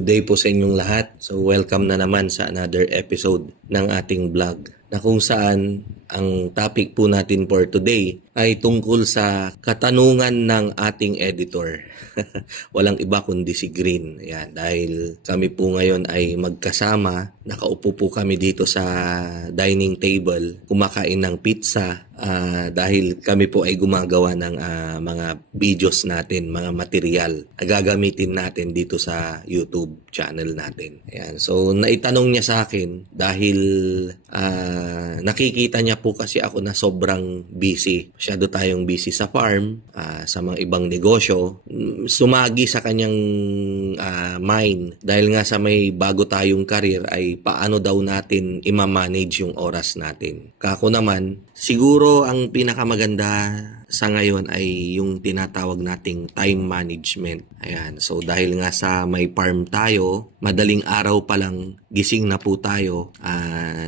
Good day po sa inyong lahat. So welcome na naman sa another episode ng ating vlog na kung saan ang topic po natin for today ay tungkol sa katanungan ng ating editor. Walang iba kundi si Green. Yan, dahil kami po ngayon ay magkasama, nakaupo po kami dito sa dining table, kumakain ng pizza dahil kami po ay gumagawa ng mga videos natin, mga material na gagamitin natin dito sa YouTube channel natin. Ayan. So naitanong niya sa akin dahil nakikita niya po kasi ako na sobrang busy. Masyado tayong busy sa farm, sa mga ibang negosyo. Sumagi sa kanyang mind dahil nga sa may bago tayong career ay paano daw natin i-manage yung oras natin. Kako naman, siguro ang pinakamaganda sa ngayon ay yung tinatawag nating time management. Ayan. So dahil nga sa may farm tayo, madaling araw pa lang gising na po tayo,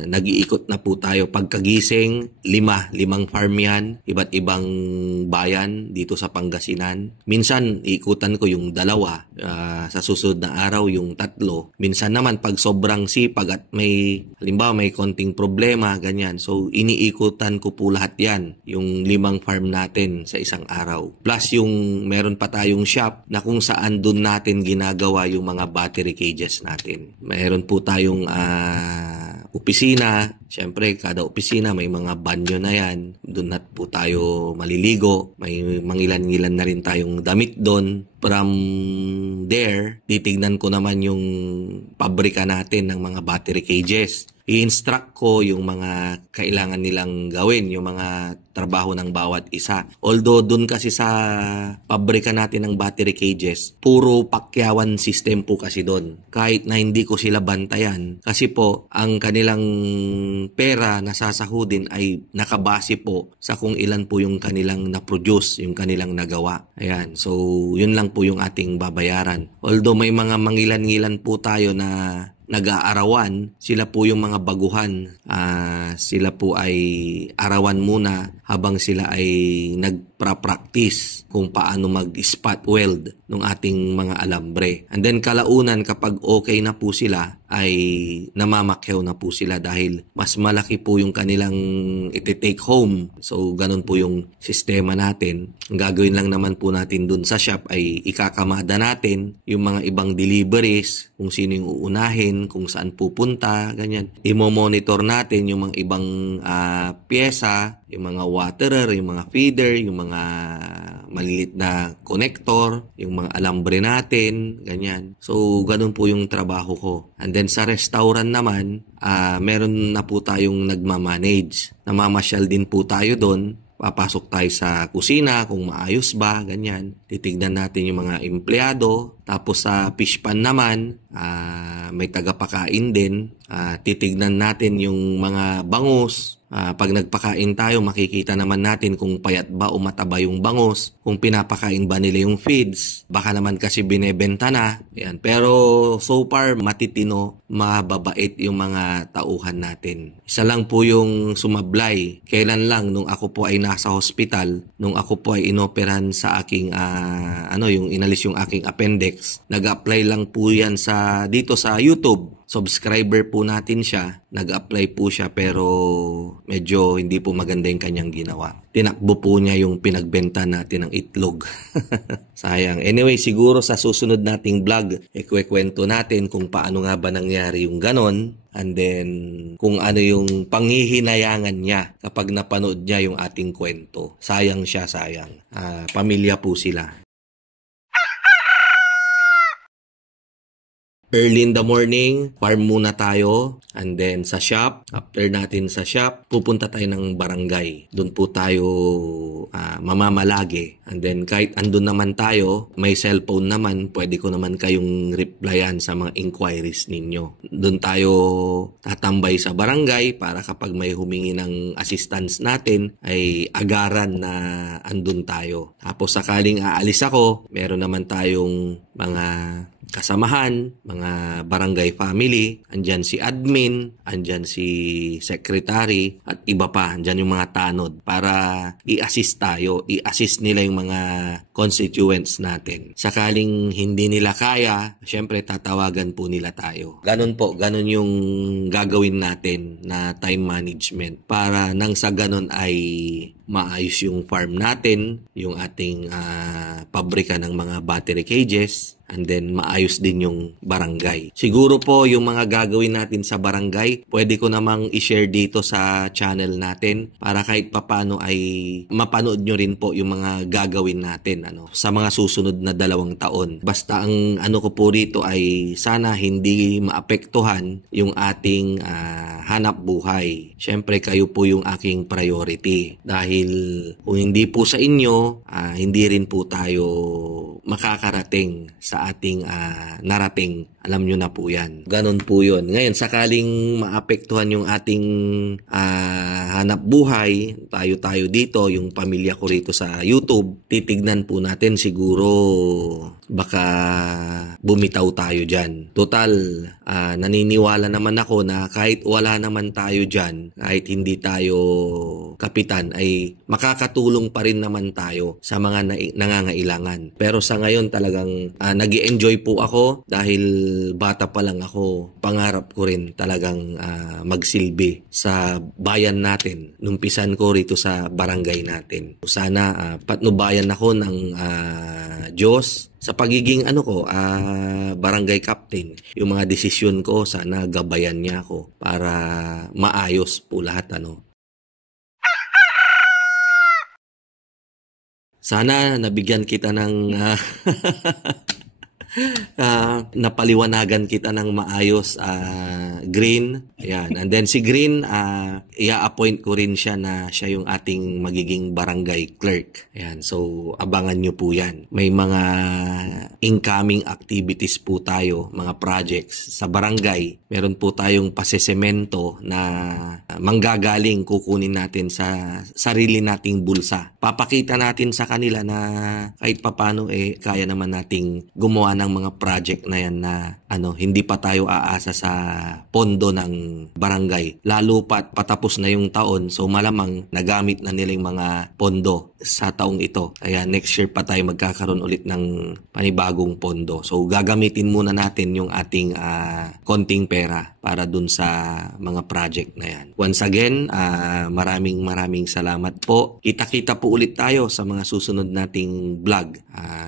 nag-iikot na po tayo. Pagkagising, limang farm yan, iba't ibang bayan dito sa Pangasinan. Minsan, ikutan ko yung 2, sa susunod na araw yung 3. Minsan naman, pag sobrang sipag at may, halimbawa may konting problema, ganyan. So, iniikutan ko po lahat yan, yung 5 farm natin sa isang araw. Plus, yung meron pa tayong shop na kung saan doon natin ginagawa yung mga battery cages natin. Meron po tayong opisina. Siyempre, kada opisina may mga banyo na yan. Doon na po tayo maliligo. May mangilan-ngilan na rin tayong damit doon. From there, titignan ko naman yung pabrika natin ng mga battery cages. I-instruct ko yung mga kailangan nilang gawin, yung mga trabaho ng bawat isa. Although dun kasi sa pabrika natin ng battery cages, puro pakyawan system po kasi dun. Kahit na hindi ko sila bantayan. Kasi po, ang kanilang pera na sasahudin ay nakabase po sa kung ilan po yung kanilang na-produce, yung kanilang nagawa. Ayan. So, yun lang po yung ating babayaran. Although may mga mangilan-ngilan po tayo na nag-aarawan, sila po yung mga baguhan. Sila po ay arawan muna habang sila ay nagpa-practice kung paano mag-spot weld ng ating mga alambre. And then kalaunan kapag okay na po sila, ay namamakyaw na po sila dahil mas malaki po yung kanilang iti-take home. So, ganun po yung sistema natin. Ang gagawin lang naman po natin dun sa shop ay ikakamada natin yung mga ibang deliveries, kung sino yung uunahin, kung saan pupunta, ganyan. Imo-monitor natin yung mga ibang pyesa, yung mga waterer, yung mga feeder, yung mga malilit na connector, yung mga alambre natin, ganyan. So, ganun po yung trabaho ko. And then sa restaurant naman, meron na po tayong nagmamanage. Namamasyal din po tayo doon. Papasok tayo sa kusina kung maayos ba, ganyan. Titignan natin yung mga empleyado. Tapos sa fish pan naman, may tagapakain din. Titignan natin yung mga bangus. Pag nagpakain tayo, makikita naman natin kung payat ba o mataba yung bangus, kung pinapakain ba nila yung feeds. Baka naman kasi binebenta na. Yan. Pero so far, matitino, mababait yung mga tauhan natin. Isa lang po yung sumablay. Kailan lang, nung ako po ay nasa hospital, nung ako po ay inoperahan sa aking, yung inalis yung aking appendix, nag-apply lang po yan dito sa YouTube. Subscriber po natin siya, nag-apply po siya pero medyo hindi po maganda yung kanyang ginawa. Tinakbo po niya yung pinagbenta natin ng itlog. Sayang. Anyway, siguro sa susunod nating vlog, ikwekwento natin kung paano nga ba nangyari yung ganon. And then, kung ano yung panghihinayangan niya kapag napanood niya yung ating kwento. Sayang siya, sayang. Pamilya po sila. Early in the morning, farm muna tayo. And then sa shop, after natin sa shop, pupunta tayo ng barangay. Doon po tayo mamamalagi. And then kahit andun naman tayo, may cellphone naman, pwede ko naman kayong replyan sa mga inquiries ninyo. Doon tayo tatambay sa barangay para kapag may humingi ng assistance natin, ay agaran na andun tayo. Tapos sakaling aalis ako, meron naman tayong mga kasamahan, mga barangay family, andyan si admin, andyan si secretary, at iba pa, andyan yung mga tanod para i-assist tayo, i-assist nila yung mga constituents natin. Sakaling hindi nila kaya, syempre tatawagan po nila tayo. Ganun po, ganun yung gagawin natin na time management para nang sa ganun ay maayos yung farm natin, yung ating pabrika ng mga battery cages, and then maayos din yung barangay. Siguro po yung mga gagawin natin sa barangay, pwede ko namang i-share dito sa channel natin para kahit papano ay mapanood nyo rin po yung mga gagawin natin sa mga susunod na 2 taon. Basta ang ko po rito ay sana hindi maapektuhan yung ating hanap buhay. Syempre kayo po yung aking priority dahil kung hindi po sa inyo, hindi rin po tayo makakarating sa ating narating. Alam nyo na po yan. Ganon po yun. Ngayon, sakaling maapektuhan yung ating hanap buhay, tayo dito, yung pamilya ko rito sa YouTube, titignan po natin siguro baka bumitaw tayo dyan. Total, naniniwala naman ako na kahit wala naman tayo dyan, kahit hindi tayo kapitan, ay makakatulong pa rin naman tayo sa mga nangangailangan. Pero sa ngayon talagang nag-i-enjoy po ako dahil bata pa lang ako. Pangarap ko rin talagang magsilbi sa bayan natin. Numpisan ko rito sa barangay natin. Sana patnubayan ako ng Diyos sa pagiging barangay captain. Yung mga desisyon ko, sana gabayan niya ako para maayos po lahat. Sana nabigyan kita ng napaliwanagan kita ng maayos, Green. Ayan. And then si Green, i-appoint ko rin siya na siya yung ating magiging barangay clerk. Ayan. So, abangan nyo po yan. May mga incoming activities po tayo, mga projects sa barangay. Meron po tayong pasesemento na manggagaling kukunin natin sa sarili nating bulsa. Papakita natin sa kanila na kahit papano kaya naman nating gumawa ng mga project na yan na hindi pa tayo aasa sa pondo ng barangay. Lalo patapos na yung taon, so malamang nagamit na nila yung mga pondo sa taong ito. Kaya next year pa tayo magkakaroon ulit ng panibagong pondo. So gagamitin muna natin yung ating konting pera para dun sa mga project na yan. Once again, maraming salamat po. Kita-kita po ulit tayo sa mga susunod nating vlog.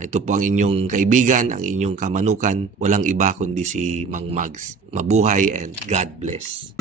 Ito po ang inyong kaibigan, ang inyong kamanukan. Walang iba kundi si Mang Mags. Mabuhay and God bless.